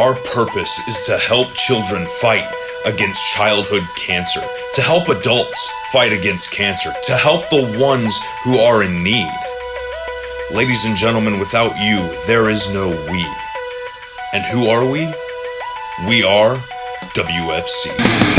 Our purpose is to help children fight against childhood cancer, to help adults fight against cancer, to help the ones who are in need. Ladies and gentlemen, without you, there is no we. And who are we? We are WFC.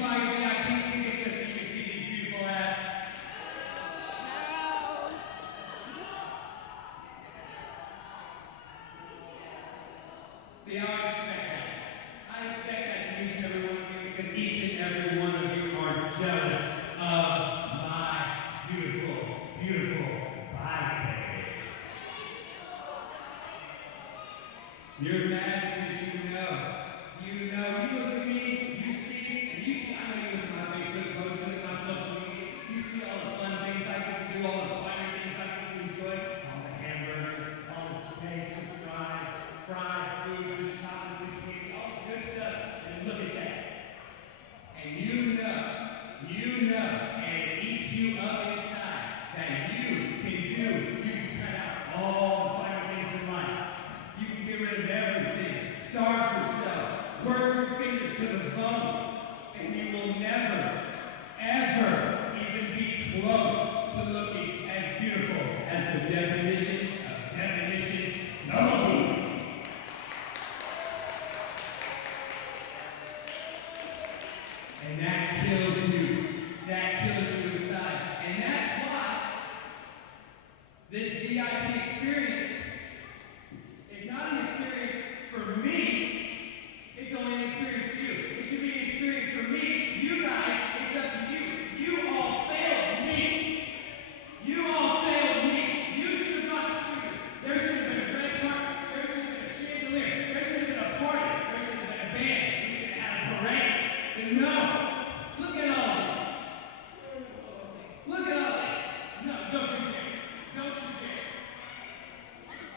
buy VIP tickets just so you can see these beautiful ads? See how I expect that? I expect that from each and every one of you because each and every one of you are jealous of my beautiful, beautiful body. You're mad because you know. You look at me, you see, I know you look at my Facebook posts, look at my social media, you see all the fun things I get to do, all the fun things I get to enjoy, all the hamburgers, all the steaks and fried food, chocolate and candy, all the good stuff, and look at that. And you know, and it eats you up inside that you can cut out all the finer things in life. You can get rid of everything, starve yourself, work your fingers to the bone, and you will never, ever even be close to looking as beautiful as the definition of definition double. And that kills you. That kills you inside. And that's why this VIP experience is not an experience for me. It's only an experience for you. It should be an experience for me. You guys, it's up to you. You all failed me. You all failed me. You should have brought speakers. There should have been a red carpet. There should have been a chandelier. There should have been a party. There should have been a band. We should have had a parade. And no. Look at all of it. Look at all of it. No, don't you dare. Don't you dare.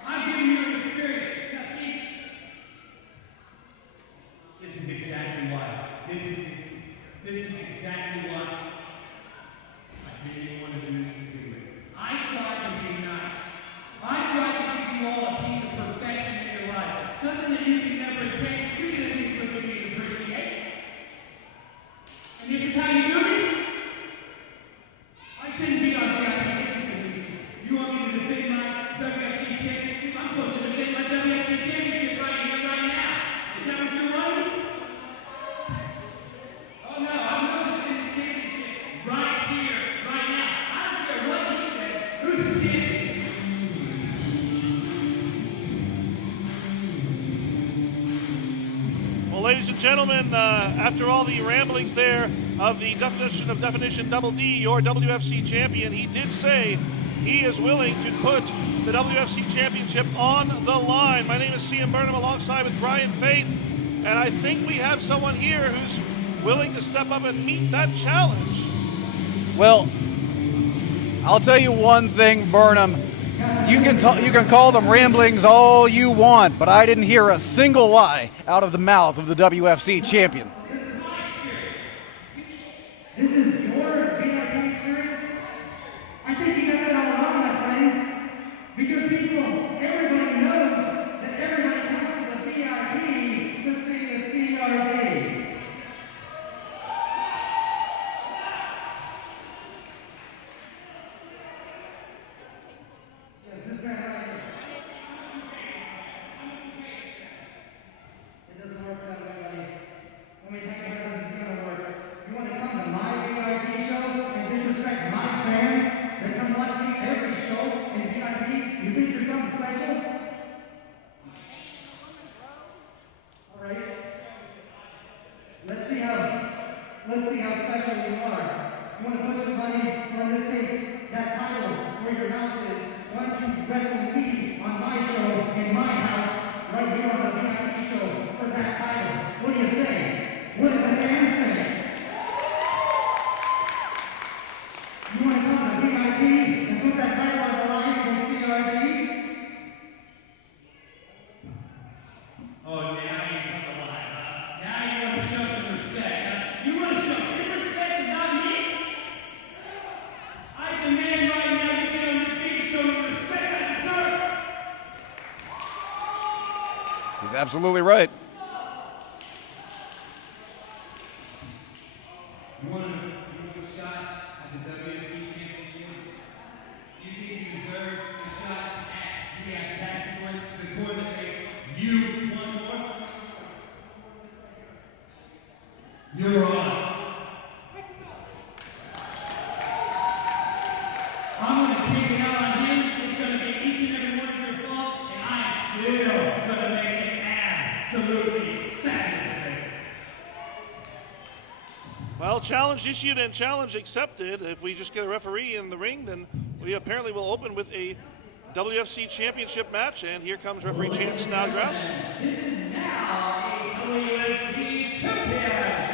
I'm giving you an experience. Now see, this is exactly why. This is exactly why I didn't want to do this to do it. I tried to be nice. I tried to give you all a piece of perfection in your life. Something that you can never attain. You can at least look at me and appreciate. And this is how you do me? I shouldn't be on VIP. Listen to me. You want me to defend my WFC championship? I'm supposed to defend my WFC championship right here, right now. Is that what you're wanting? Oh no, I'm going to defend the championship right here, right now. I don't care what you said. Who's the champion? Well, ladies and gentlemen, after all the ramblings there of the definition of definition Double D, your WFC champion, he did say he is willing to put the WFC championship on the line. My name is CM Burnham alongside with Brian Faith, and I think we have someone here who's willing to step up and meet that challenge. Well, I'll tell you one thing, Burnham. You can call them ramblings all you want, but I didn't hear a single lie out of the mouth of the WFC champion. This is your VIP experience? I think you got that all wrong, my friend. Because everybody knows that everybody comes to the VIP to see the CRD. Yes, this guy right here. It doesn't work that way, buddy. Let me tell you how this is going to work. You want to come to my VIP show and disrespect my fans that come watch me every show in VIP? You think you're something special? All right. Let's see how special you are. You want to put your money, or in this case, that title where your mouth is. Why don't you wrestle me on my show in my house right here on the VIP show for that title? What do you say? What does the fans say? You want to come to VIP and put that title on the line for CRD? Oh, now you come to line, huh? Now you want to show some respect, huh? You want to show some respect and not me? I demand right now you get on your feet and show me the respect I deserve. He's absolutely right. You want a shot at the WFC championship? You think you deserve a shot at the fantastic one, the core that makes you one more? You're on. still gonna make it absolutely fabulous. Well, challenge issued and challenge accepted. If we just get a referee in the ring, then we apparently will open with a WFC championship match. And here comes referee Chance Snodgrass. This is now a WFC championship match.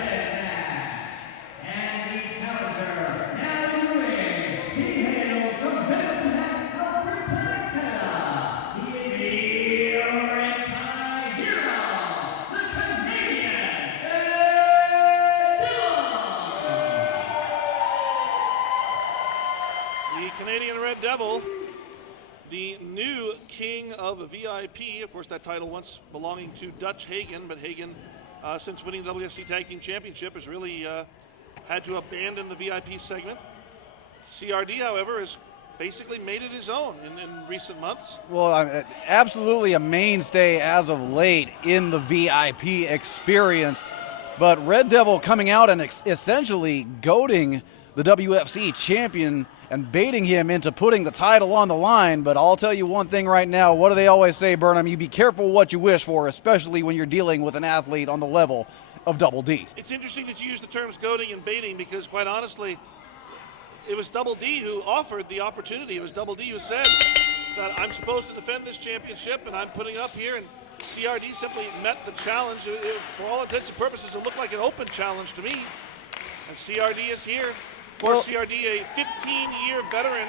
And the challenger now in the ring. He hails from Bethlehem, Alberta, Canada. He is the red-tie hero, the Canadian The Canadian Red Devil, the new king of VIP. Of course, that title once belonging to Dutch Hagen, but Hagen, since winning the WFC Tag Team Championship, has really had to abandon the VIP segment. CRD, however, has basically made it his own in recent months. Well, absolutely a mainstay as of late in the VIP experience. But Red Devil coming out and essentially goading the WFC champion and baiting him into putting the title on the line. But I'll tell you one thing right now. What do they always say, Burnham? You be careful what you wish for, especially when you're dealing with an athlete on the level of Double D. It's interesting that you use the terms goading and baiting because, quite honestly, it was Double D who offered the opportunity. It was Double D who said that I'm supposed to defend this championship and I'm putting it up here. And CRD simply met the challenge. For all intents and purposes, it looked like an open challenge to me. And CRD is here. Of course, CRD, a 15-year veteran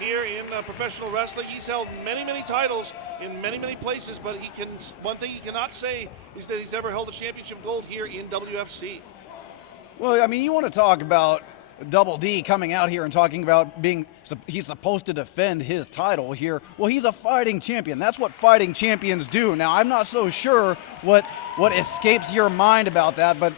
here in professional wrestling. He's held many, many titles in many, many places, but one thing he cannot say is that he's never held a championship gold here in WFC. Well, I mean, you want to talk about Double D coming out here and talking about he's supposed to defend his title here. Well, he's a fighting champion. That's what fighting champions do. Now, I'm not so sure what escapes your mind about that, but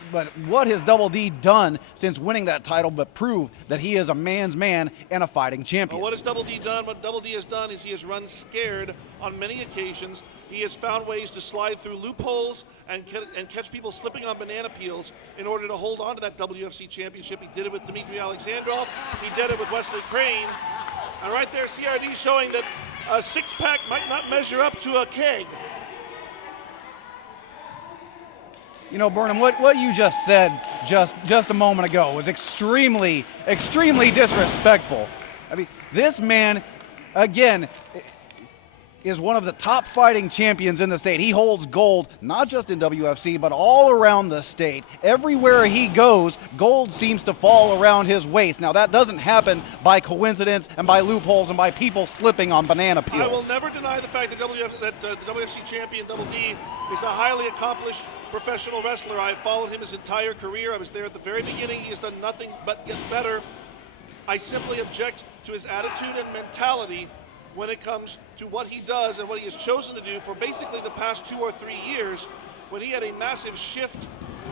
what has Double D done since winning that title but prove that he is a man's man and a fighting champion? Well, what has Double D done? What Double D has done is he has run scared on many occasions. He has found ways to slide through loopholes and catch people slipping on banana peels in order to hold on to that WFC championship. He did it with Dmitry Alexandrov. He did it with Wesley Crane. And right there, CRD showing that a six-pack might not measure up to a keg. You know, Burnham, what you just said just a moment ago was extremely, extremely disrespectful. I mean, this man, again, is one of the top fighting champions in the state. He holds gold, not just in WFC, but all around the state. Everywhere he goes, gold seems to fall around his waist. Now, that doesn't happen by coincidence and by loopholes and by people slipping on banana peels. I will never deny the fact that the WFC champion, Double D, is a highly accomplished professional wrestler. I followed him his entire career. I was there at the very beginning. He has done nothing but get better. I simply object to his attitude and mentality when it comes to what he does and what he has chosen to do for basically the past 2 or 3 years, when he had a massive shift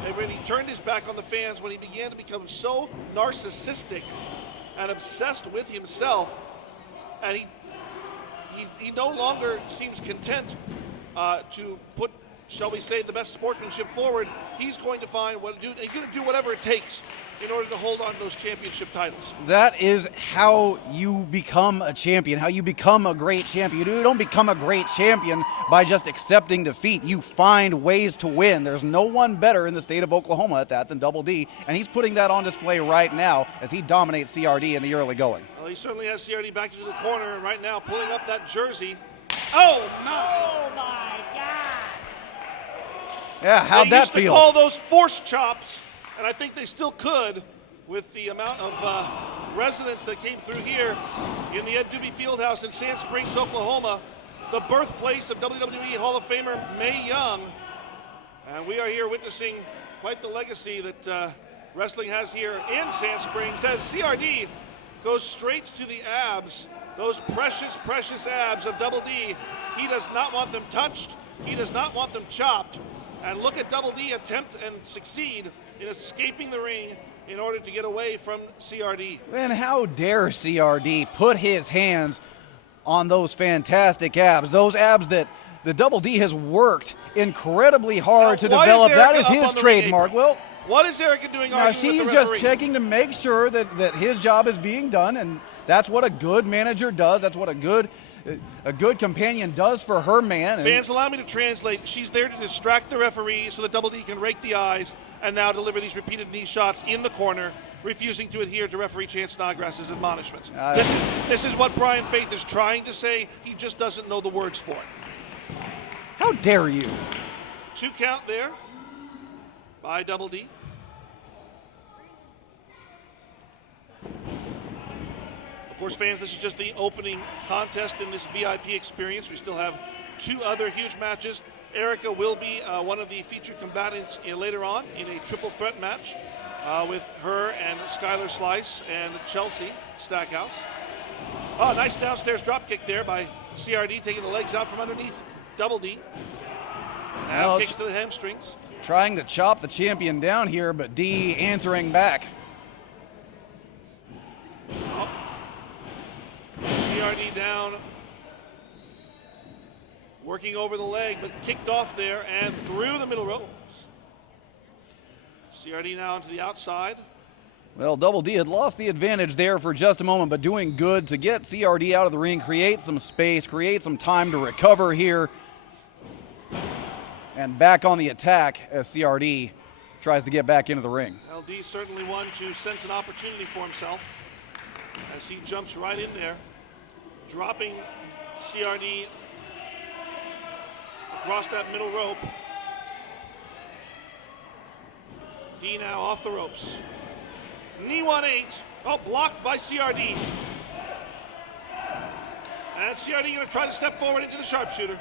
and when he turned his back on the fans, when he began to become so narcissistic and obsessed with himself, and he no longer seems content to put, shall we say, the best sportsmanship forward. He's going to find what to do. He's going to do whatever it takes in order to hold on to those championship titles. That is how you become a champion, how you become a great champion. You don't become a great champion by just accepting defeat. You find ways to win. There's no one better in the state of Oklahoma at that than Double D, and he's putting that on display right now as he dominates CRD in the early going. Well, he certainly has CRD back into the corner, and right now pulling up that jersey. Oh, no! Oh, my God! Yeah, how'd that feel? They used to call those force chops, and I think they still could with the amount of residents that came through here in the Ed Doobie Fieldhouse in Sand Springs, Oklahoma, the birthplace of WWE Hall of Famer Mae Young. And we are here witnessing quite the legacy that wrestling has here in Sand Springs as CRD goes straight to the abs, those precious, precious abs of Double D. He does not want them touched. He does not want them chopped. And look at Double D attempt and succeed in escaping the ring in order to get away from CRD. And how dare CRD put his hands on those fantastic abs, those abs that the Double D has worked incredibly hard to develop. That is his trademark. Well, What is Erica doing Now, arguing with she's the referee? just checking to make sure that his job is being done, and that's what a good manager does. That's what a good companion does for her man. And Fans, allow me to translate. She's there to distract the referee so that Double D can rake the eyes and now deliver these repeated knee shots in the corner, refusing to adhere to referee Chance Snodgrass's admonishments. This is what Brian Faith is trying to say. He just doesn't know the words for it. how dare you? 2 count there by Double D. Of course, fans, this is just the opening contest in this VIP experience. We still have 2 other huge matches. Erica will be one of the featured combatants later on in a triple threat match with her and Skylar Slice and Chelsea Stackhouse. Oh, nice downstairs drop kick there by CRD, taking the legs out from underneath Double D. Now Well, kicks to the hamstrings. Trying to chop the champion down here, but D answering back. CRD down, working over the leg, but kicked off there and through the middle ropes. CRD now into the outside. Well, Double D had lost the advantage there for just a moment, but doing good to get CRD out of the ring, create some space, create some time to recover here. And back on the attack as CRD tries to get back into the ring. LD certainly one to sense an opportunity for himself as he jumps right in there, dropping CRD across that middle rope. D now off the ropes. Knee 1-8. Oh, blocked by CRD. And CRD going to try to step forward into the sharpshooter.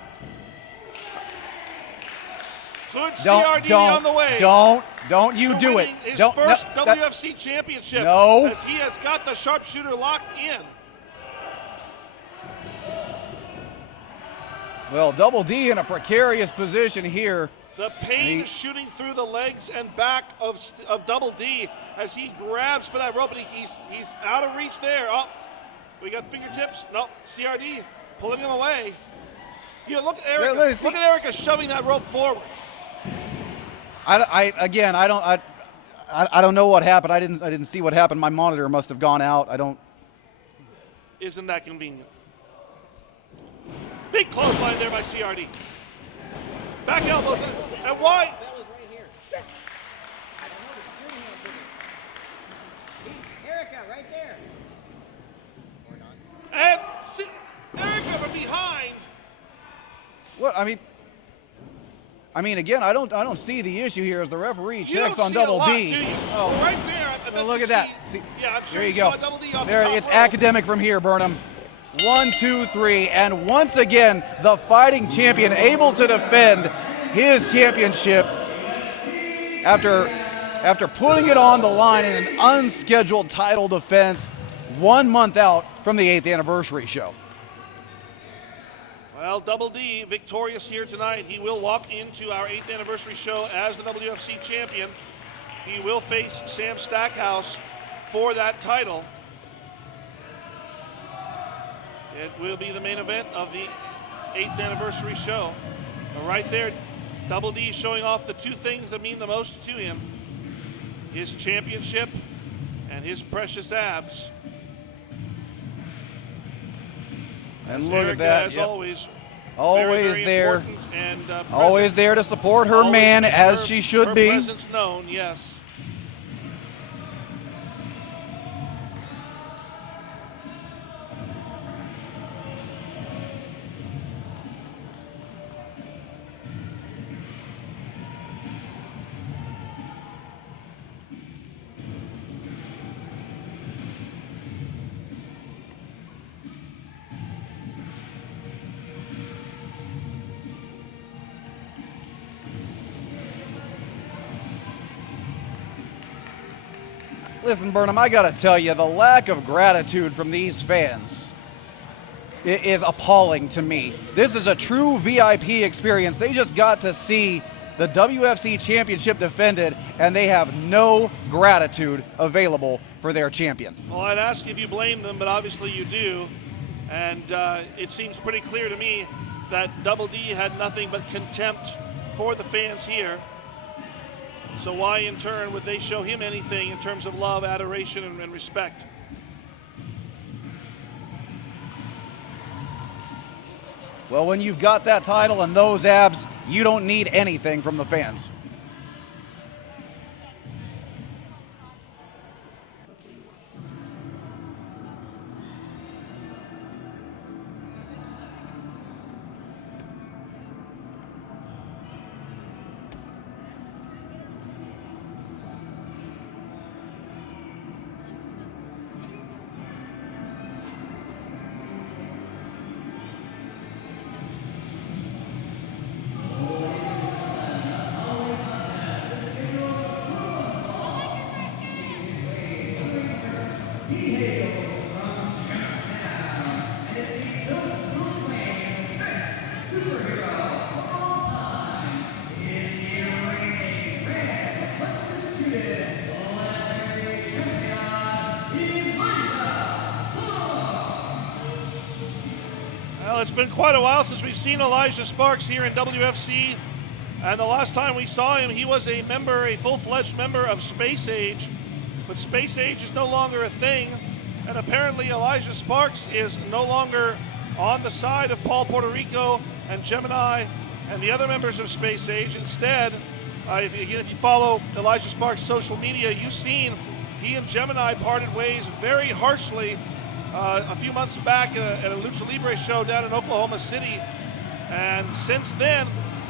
Could CRD on the way? Don't you do it. His Don't, first no, WFC championship. No. As he has got the sharpshooter locked in. Well, Double D in a precarious position here. The pain shooting through the legs and back of Double D as he grabs for that rope, and he's out of reach there. Oh, we got fingertips. No, CRD pulling him away. Yeah, look at Erica. Look at Erica shoving that rope forward. I don't know what happened. I didn't see what happened. My monitor must have gone out. Isn't that convenient? Big clothesline there by CRD. Back elbows. And why? Erica, right there. And Erica from behind. What I mean, again, I don't see the issue here as the referee checks on Double D. Do you? Oh, right there. I bet look you at that. See, See, yeah, I'm sure there you saw go. Double D off There, the top it's rope. academic from here, Burnham. 1, 2, 3, and once again, the fighting champion able to defend his championship after putting it on the line in an unscheduled title defense 1 month out from the 8th anniversary show. Well, Double D victorious here tonight. He will walk into our 8th anniversary show as the WFC champion. He will face Sam Stackhouse for that title. It will be the main event of the 8th anniversary show. But right there, Double D showing off the 2 things that mean the most to him: his championship and his precious abs. And As look Erica, at that. as Yep. always. Always very there. important and Always present. there to support her Always man keep as her- she should her be. presence known, yes. Listen, Burnham, I gotta tell you, the lack of gratitude from these fans is appalling to me. This is a true VIP experience. They just got to see the WFC championship defended, and they have no gratitude available for their champion. Well, I'd ask if you blame them, but obviously you do. And it seems pretty clear to me that Double D had nothing but contempt for the fans here. So why in turn would they show him anything in terms of love, adoration, and respect? Well, when you've got that title and those abs, you don't need anything from the fans. Well, it's been quite a while since we've seen Elijah Sparks here in WFC, and the last time we saw him, he was a full-fledged member of Space Age, but Space Age is no longer a thing, and apparently Elijah Sparks is no longer on the side of Paul Puerto Rico and Gemini and the other members of Space Age. Instead, if you follow Elijah Sparks' social media, you've seen he and Gemini parted ways very harshly a few months back at a Lucha Libre show down in Oklahoma City. And since then,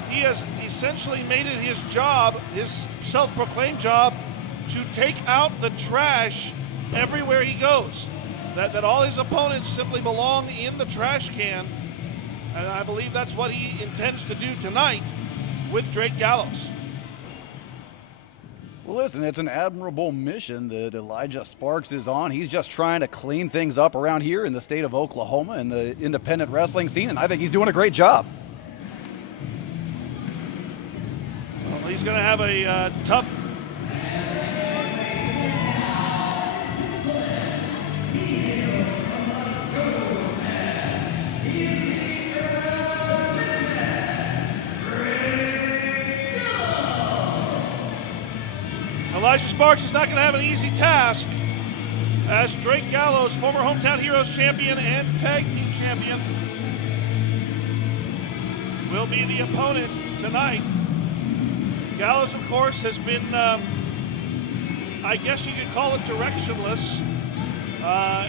he has essentially made it his job, his self-proclaimed job, to take out the trash everywhere he goes. That all his opponents simply belong in the trash can. And I believe that's what he intends to do tonight with Drake Gallows. Well, listen, it's an admirable mission that Elijah Sparks is on. He's just trying to clean things up around here in the state of Oklahoma and the independent wrestling scene, and I think he's doing a great job. Well, he's going to have a tough... Elijah Sparks is not going to have an easy task as Drake Gallows, former Hometown Heroes champion and tag team champion, will be the opponent tonight. Gallows, of course, has been, I guess you could call it directionless,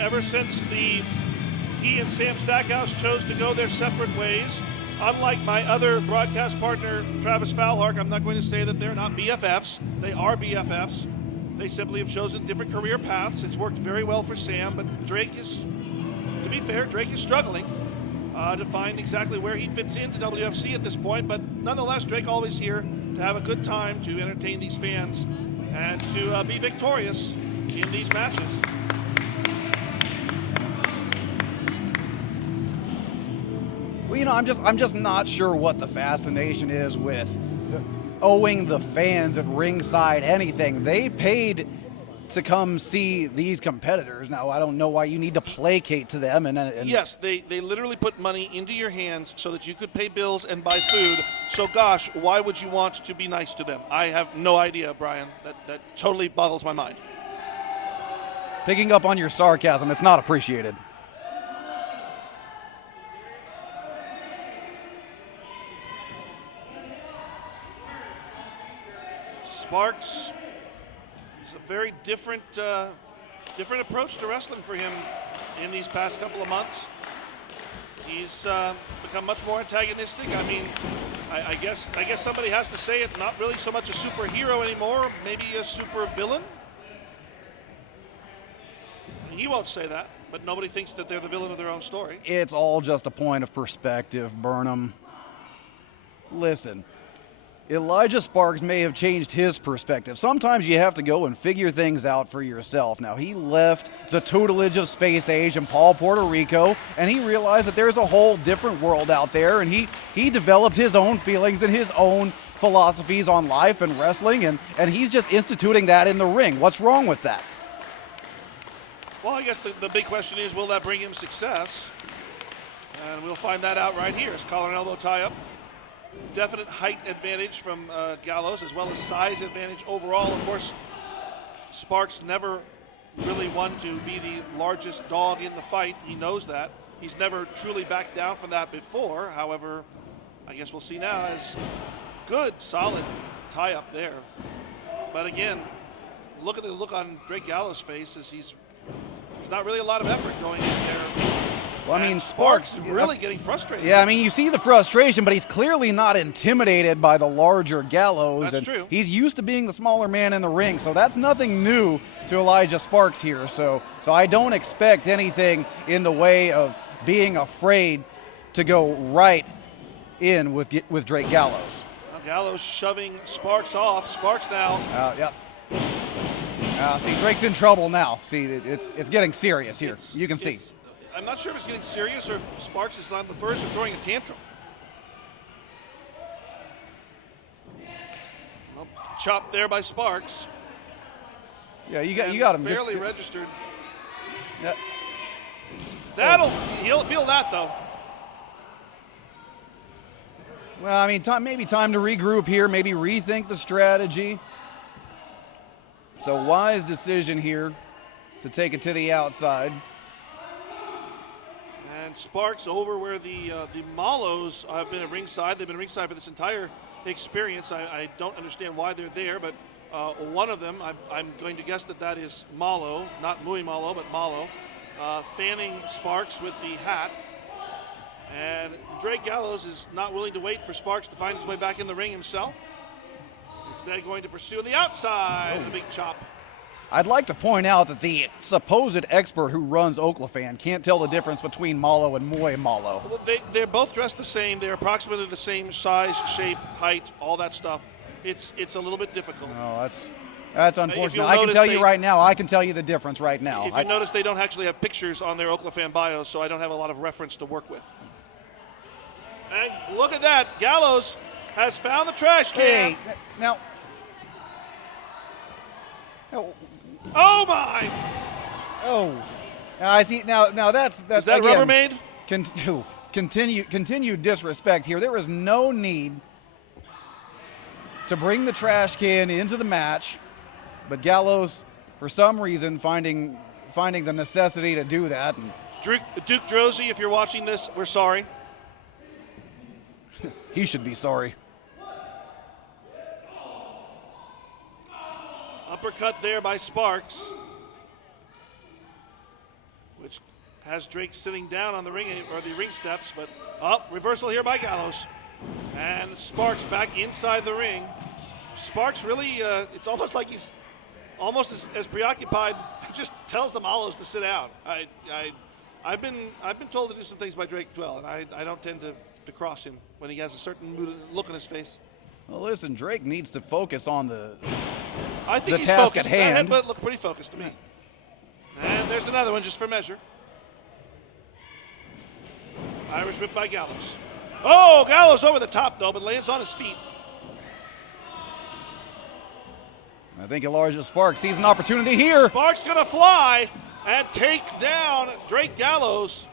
ever since he and Sam Stackhouse chose to go their separate ways. Unlike my other broadcast partner, Travis Fowlhark, I'm not going to say that they're not BFFs. They are BFFs. They simply have chosen different career paths. It's worked very well for Sam, but Drake is, to be fair, Drake is struggling to find exactly where he fits into WFC at this point. But nonetheless, Drake always here to have a good time, to entertain these fans, and to be victorious in these matches. Well, you know, I'm just not sure what the fascination is with owing the fans at ringside anything. They paid to come see these competitors. Now, I don't know why you need to placate to them. And yes, they literally put money into your hands so that you could pay bills and buy food. So, gosh, why would you want to be nice to them? I have no idea, Brian. That totally boggles my mind. Picking up on your sarcasm, it's not appreciated. Sparks is a very different approach to wrestling for him in these past couple of months. He's become much more antagonistic. I mean, I guess somebody has to say it. Not really so much a superhero anymore, maybe a super villain. He won't say that, but nobody thinks that they're the villain of their own story. It's all just a point of perspective, Burnham. Listen. Elijah Sparks may have changed his perspective. Sometimes you have to go and figure things out for yourself. Now, he left the tutelage of Space Age and Paul Puerto Rico, and he realized that there's a whole different world out there, and he developed his own feelings and his own philosophies on life and wrestling, and he's just instituting that in the ring. What's wrong with that? Well, I guess the big question is, will that bring him success? And we'll find that out right here. His collar and elbow tie-up. definite height advantage from Gallows, as well as size advantage overall. Of course, Sparks never really one to be the largest dog in the fight. He knows that. He's never truly backed down from that before. However, I guess we'll see now as good, solid tie up there. But again, look at the look on Drake Gallows' face as there's not really a lot of effort going in there. Well, I mean, and Sparks really getting frustrated. Yeah, I mean, you see the frustration, but he's clearly not intimidated by the larger Gallows. That's true. He's used to being the smaller man in the ring, so that's nothing new to Elijah Sparks here. So I don't expect anything in the way of being afraid to go right in with Drake Gallows. Now Gallows shoving Sparks off. Sparks now. Yep. See, Drake's in trouble now. See, it's getting serious here. You can see. I'm not sure if it's getting serious or if Sparks is on the verge of throwing a tantrum. Well, chopped there by Sparks. Yeah, you got him. Barely registered. Yeah. He'll feel that though. Well, I mean, maybe time to regroup here, maybe rethink the strategy. So wise decision here to take it to the outside. And Sparks over where the Mallows have been at ringside. They've been ringside for this entire experience. I don't understand why they're there, but one of them, I'm going to guess that is Mallow, not Mui Mallow, but Mallow, fanning Sparks with the hat. And Drake Gallows is not willing to wait for Sparks to find his way back in the ring himself. Instead, going to pursue the outside, a big chop. I'd like to point out that the supposed expert who runs Oklafan can't tell the difference between Mallow and Muay Mallow. Well, they're both dressed the same. They're approximately the same size, shape, height, all that stuff. It's a little bit difficult. Oh, that's unfortunate. I can tell you right now. I can tell you the difference right now. If you notice, they don't actually have pictures on their Oklafan bios, so I don't have a lot of reference to work with. And look at that. Gallows has found the trash can. Hey, now. Oh my! Oh, I see. Now that's Is that again, Rubbermaid? Continued disrespect here. There is no need to bring the trash can into the match, but Gallows, for some reason, finding the necessity to do that. And Duke Drosy, if you're watching this, we're sorry. He should be sorry. Uppercut there by Sparks, which has Drake sitting down on the ring steps, but reversal here by Gallows. And Sparks back inside the ring. Sparks really, it's almost like he's almost as preoccupied, just tells the Mallows to sit down. I've been told to do some things by Drake as well, and I don't tend to cross him when he has a certain look on his face. Well, listen, Drake needs to focus on the he's task focused. at hand. That headbutt looked pretty focused to me. And there's another one just for measure. Irish whip by Gallows. Oh, Gallows over the top though, but lands on his feet. I think Elijah Sparks sees an opportunity here. Sparks gonna fly and take down Drake Gallows.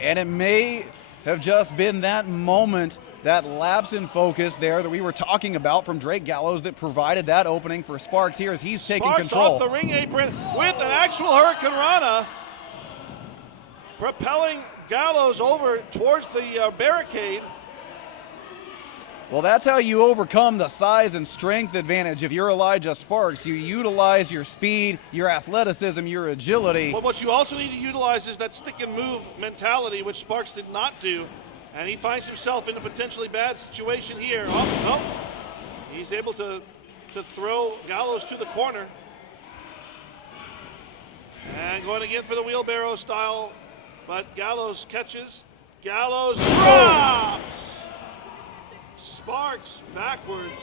And it may have just been that moment, that lapse in focus there that we were talking about from Drake Gallows that provided that opening for Sparks here as he's taking Sparks control. Off the ring apron with an actual Hurricane Rana, propelling Gallows over towards the barricade. Well, that's how you overcome the size and strength advantage. If you're Elijah Sparks, you utilize your speed, your athleticism, your agility. But what you also need to utilize is that stick and move mentality, which Sparks did not do. And he finds himself in a potentially bad situation here. He's able to throw Gallows to the corner. And going again for the wheelbarrow style, but Gallows catches. Gallows drops! Sparks backwards.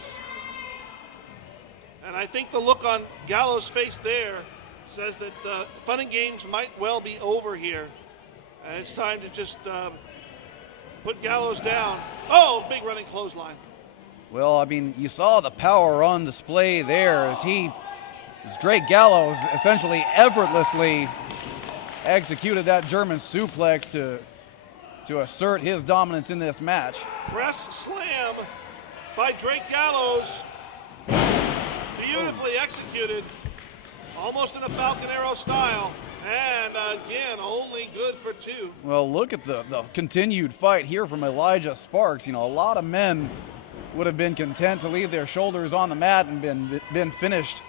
And I think the look on Gallows' face there says that fun and games might well be over here. And it's time to just put Gallows down. Oh, big running clothesline. Well, I mean, you saw the power on display there as Drake Gallows essentially effortlessly executed that German suplex to to assert his dominance in this match. Press slam by Drake Gallows. Beautifully executed, almost in a Falcon Arrow style. And again, only good for 2. Well, look at the continued fight here from Elijah Sparks. You know, a lot of men would have been content to leave their shoulders on the mat and been finished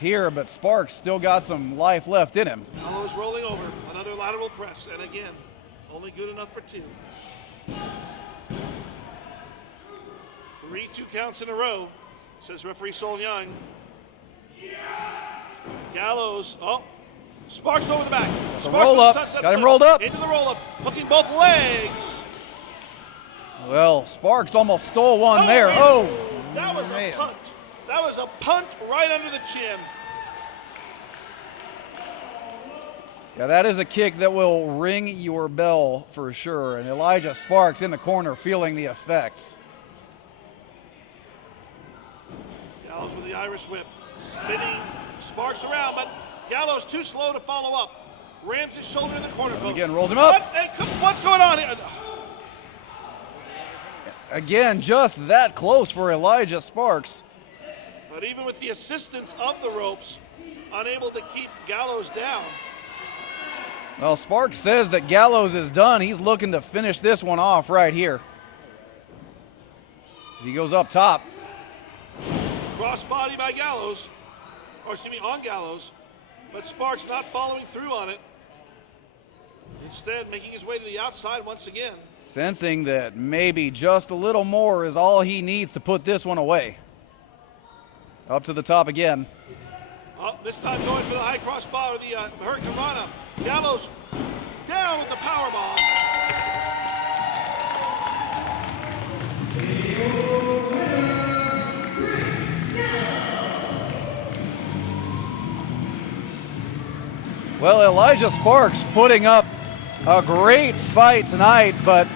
here, but Sparks still got some life left in him. Gallows rolling over, another lateral press, and again, only good enough for 2. 3 2 counts in a row, says referee Sol Young. Gallows, Sparks over the back. The roll up, got him rolled up. Into the roll up, hooking both legs. Well, Sparks almost stole one there. That was man. a punt. That was a punt right under the chin. Yeah, that is a kick that will ring your bell for sure. And Elijah Sparks in the corner feeling the effects. Gallows with the Irish whip, spinning Sparks around, but Gallows too slow to follow up. Rams his shoulder in the corner post. Again, rolls him up. What's going on here? Again, just that close for Elijah Sparks. But even with the assistance of the ropes, unable to keep Gallows down. Well, Sparks says that Gallows is done. He's looking to finish this one off right here. He goes up top. Crossbody by Gallows, on Gallows, but Sparks not following through on it. Instead, making his way to the outside once again. Sensing that maybe just a little more is all he needs to put this one away. Up to the top again. This time going for the high cross bar, the Hurricane Rana. Gallows down with the power bomb. Well, Elijah Sparks putting up a great fight tonight, but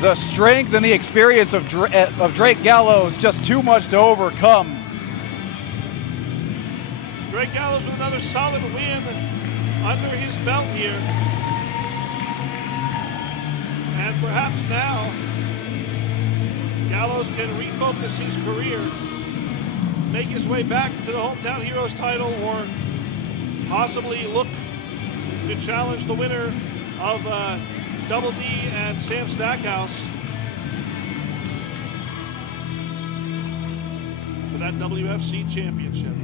the strength and the experience of Drake Gallows just too much to overcome. Drake Gallows with another solid win under his belt here. And perhaps now, Gallows can refocus his career, make his way back to the Hometown Heroes title, or possibly look to challenge the winner of Double D and Sam Stackhouse for that WFC championship.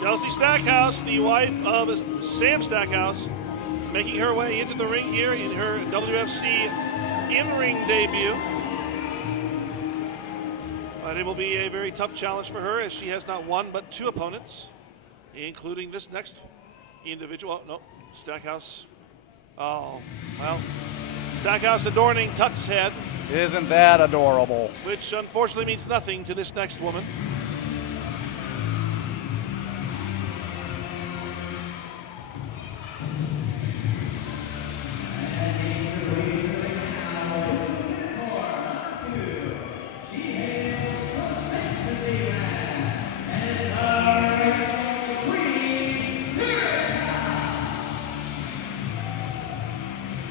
Chelsea Stackhouse, the wife of Sam Stackhouse, making her way into the ring here in her WFC in-ring debut. But it will be a very tough challenge for her, as she has not one but 2 opponents, including this next individual. Oh, no, Stackhouse. Oh, well, Stackhouse adorning Tuck's head. Isn't that adorable? Which unfortunately means nothing to this next woman.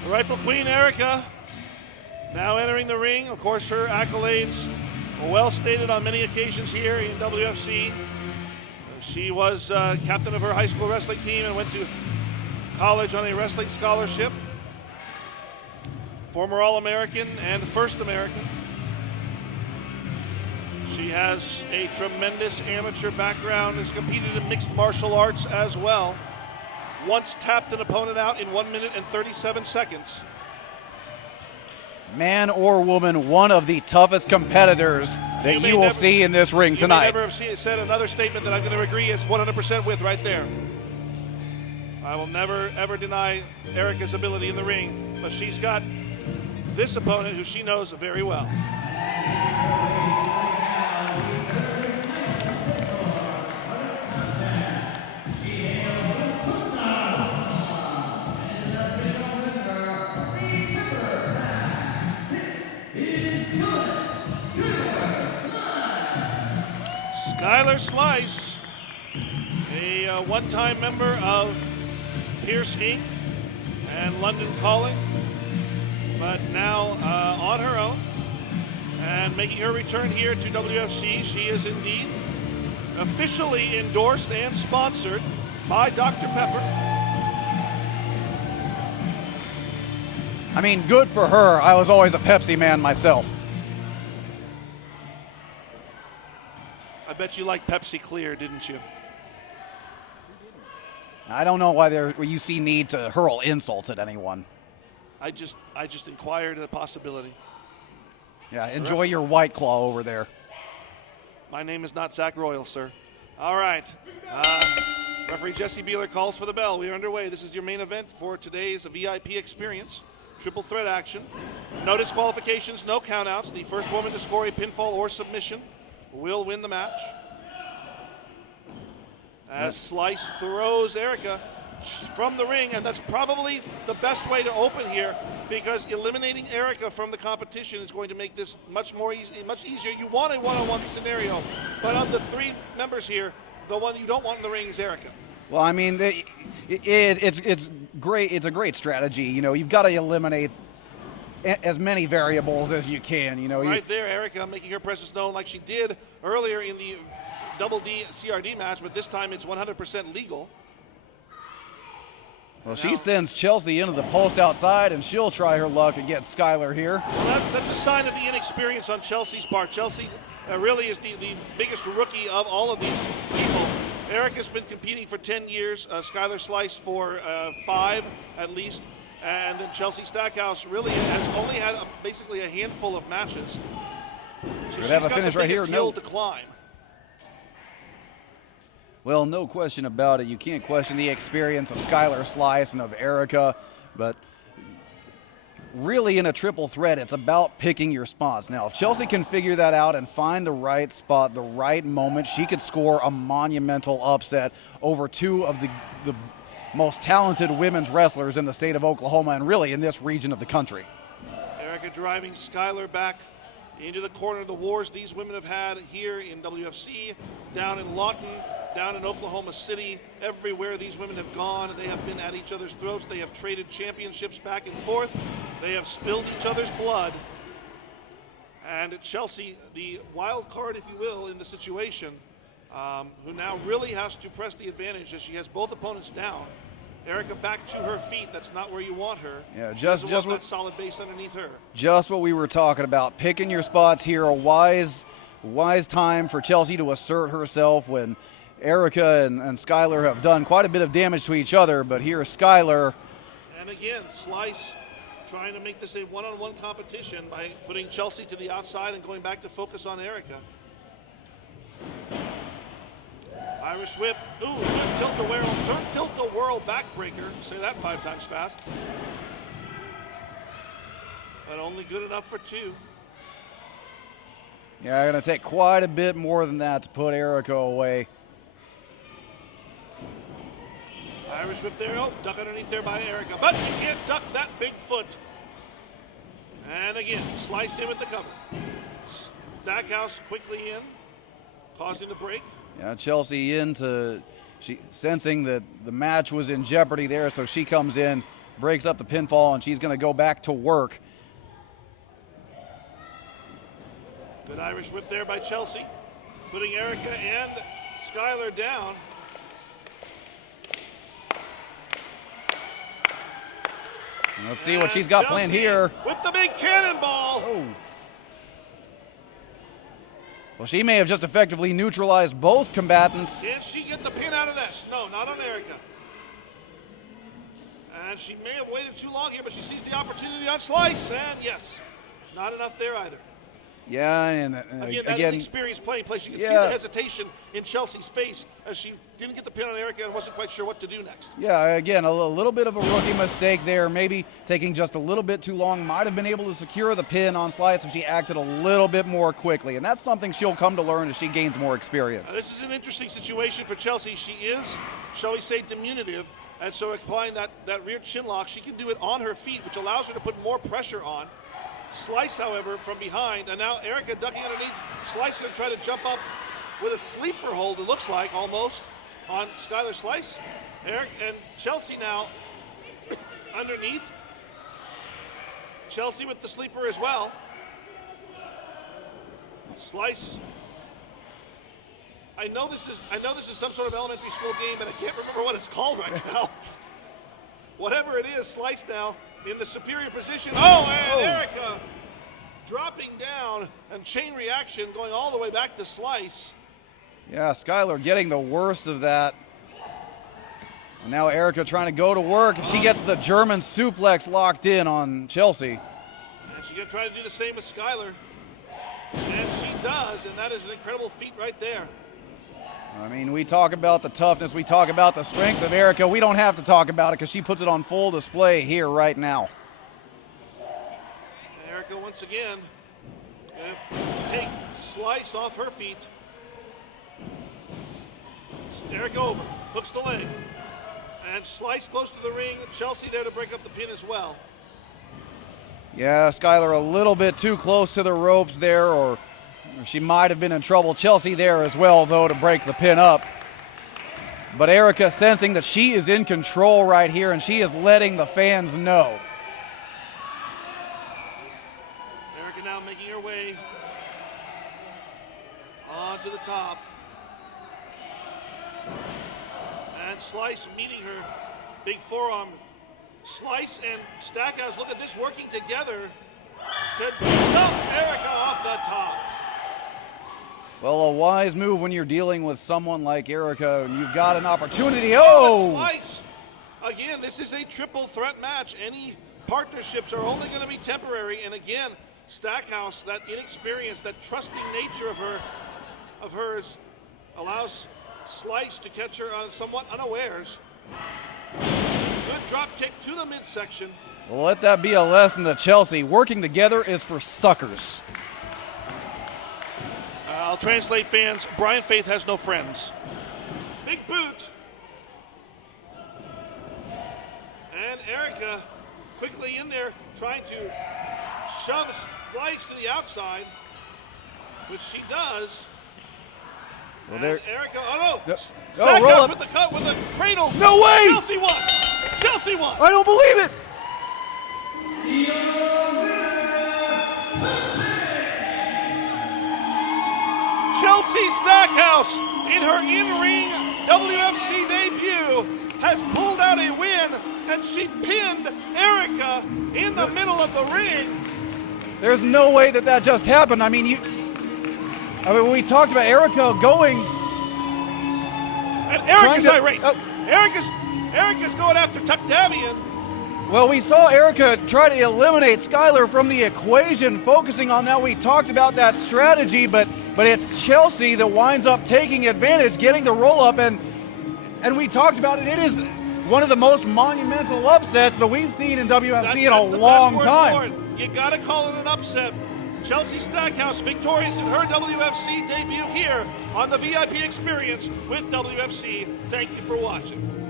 Rightful Queen Erica now entering the ring. Of course, her accolades are well stated on many occasions here in WFC. She was captain of her high school wrestling team and went to college on a wrestling scholarship. Former All-American and first American. She has a tremendous amateur background, has competed in mixed martial arts as well. Once tapped an opponent out in 1 minute and 37 seconds. Man or woman, one of the toughest competitors that you will see in this ring tonight. You may never have said another statement that I'm going to agree is 100% with right there. I will never, ever deny Erica's ability in the ring, but she's got this opponent who she knows very well. Skylar Slice, a one-time member of Pierce Inc. and London Calling, but now on her own and making her return here to WFC. She is indeed officially endorsed and sponsored by Dr. Pepper. I mean, good for her. I was always a Pepsi man myself. I bet you like Pepsi Clear, didn't you? I don't know why you see need to hurl insults at anyone. I just inquired a possibility. Yeah, enjoy your White Claw over there. My name is not Zach Royal, sir. All right. Referee Jesse Beeler calls for the bell. We are underway. This is your main event for today's VIP experience. Triple threat action. No disqualifications, no countouts. The first woman to score a pinfall or submission will win the match. As Slice throws Erica from the ring, and that's probably the best way to open here, because eliminating Erica from the competition is going to make this much easier. You want a one-on-one scenario, but of the three members here, the one you don't want in the ring is Erica. Well, I mean, it's great. It's a great strategy. You know, you've got to eliminate as many variables as you can. You know, right there, Erica making her presence known like she did earlier in the Double D CRD match, but this time it's 100% legal. Well, she sends Chelsea into the post outside, and she'll try her luck against Skylar here. Well, that's a sign of the inexperience on Chelsea's part. Chelsea really is the biggest rookie of all of these people. Erica's been competing for 10 years, Skylar Slice for 5 at least, and then Chelsea Stackhouse really has only had basically a handful of matches. So she's have a got finish the right biggest here. hill No. to climb. Well, no question about it. You can't question the experience of Skylar Slice and of Erica, but really in a triple threat, it's about picking your spots. Now, if Chelsea can figure that out and find the right spot, the right moment, she could score a monumental upset over two of the most talented women's wrestlers in the state of Oklahoma and really in this region of the country. Erica driving Skylar back into the corner of the wars these women have had here in WFC, down in Lawton, down in Oklahoma City. Everywhere these women have gone, they have been at each other's throats. They have traded championships back and forth. They have spilled each other's blood. And Chelsea, the wild card, if you will, in the situation, who now really has to press the advantage as she has both opponents down. Erica back to her feet. That's not where you want her. Yeah, just that solid base underneath her. Just what we were talking about. Picking your spots here, a wise time for Chelsea to assert herself when Erica and Skylar have done quite a bit of damage to each other, but here Skylar. And again, Slice trying to make this a one-on-one competition by putting Chelsea to the outside and going back to focus on Erica. Irish whip. Ooh, tilt-a-whirl backbreaker. Say that 5 times fast. But only good enough for 2. Yeah, going to take quite a bit more than that to put Erica away. Irish whip there. Oh, duck underneath there by Erica. But you can't duck that big foot. And again, Slice in with the cover. Stackhouse quickly in, causing the break. Yeah, Chelsea she sensing that the match was in jeopardy there, so she comes in, breaks up the pinfall, and she's going to go back to work. Good Irish whip there by Chelsea, putting Erica and Skylar down. Let's see what she's got planned here. With the big cannonball. Oh. Well, she may have just effectively neutralized both combatants. Can she get the pin out of this? No, not on Erica. And she may have waited too long here, but she sees the opportunity on Slice, and yes, not enough there either. Yeah, and Again, that again, inexperienced playing place. You can see the hesitation in Chelsea's face as she didn't get the pin on Erica and wasn't quite sure what to do next. yeah, again, a little bit of a rookie mistake there. Maybe taking just a little bit too long. Might have been able to secure the pin on Slice if she acted a little bit more quickly. And that's something she'll come to learn as she gains more experience. This is an interesting situation for Chelsea. She is, shall we say, diminutive. And so applying that rear chin lock, she can do it on her feet, which allows her to put more pressure on. Slice, however, from behind, and now Erica ducking underneath. Slice going to try to jump up with a sleeper hold, it looks like, almost, on Skylar Slice. Eric and Chelsea now underneath. Chelsea with the sleeper as well. Slice. I know this is some sort of elementary school game, but I can't remember what it's called right now. Whatever it is, Slice now in the superior position. Erica dropping down and chain reaction going all the way back to Slice. Yeah, Skylar getting the worst of that. And now Erica trying to go to work. She gets the German suplex locked in on Chelsea. And she's going to try to do the same with Skylar. And she does, and that is an incredible feat right there. I mean, we talk about the toughness, we talk about the strength of Erica. We don't have to talk about it because she puts it on full display here right now. And Erica once again gonna take Slice off her feet. Erica over, hooks the leg. And Slice close to the ring. Chelsea there to break up the pin as well. Yeah, Skylar a little bit too close to the ropes there, or she might have been in trouble. Chelsea there as well, though, to break the pin up. But Erica sensing that she is in control right here, and she is letting the fans know. Erica now making her way onto the top. And Slice meeting her big forearm. Slice and Stackhouse, look at this, working together to dump Erica off the top. Well, a wise move when you're dealing with someone like Erica and you've got an opportunity. Slice! Again, this is a triple threat match. Any partnerships are only going to be temporary. And again, Stackhouse, that inexperience, that trusting nature of hers, allows Slice to catch her somewhat unawares. Good drop kick to the midsection. Well, let that be a lesson to Chelsea. Working together is for suckers. I'll translate, fans. Brian Faith has no friends. Big boot. And Erica quickly in there trying to shove Slice to the outside, which she does. Well, there. Erica, oh no! Yep. Stackhouse roll up. with the cut, with the cradle. No way! Chelsea won! Chelsea won! I don't believe it! Chelsea Stackhouse, in her in-ring WFC debut, has pulled out a win, and she pinned Erica in the middle of the ring. There's no way that just happened. I mean, we talked about Erica going. And Erica's irate. Erica's going after Tuck Davian. Well, we saw Erica try to eliminate Skylar from the equation, focusing on that. We talked about that strategy, but it's Chelsea that winds up taking advantage, getting the roll-up, and we talked about it. It is one of the most monumental upsets that we've seen in WFC in a long time. You got to call it an upset. Chelsea Stackhouse victorious in her WFC debut here on the VIP Experience with WFC. Thank you for watching.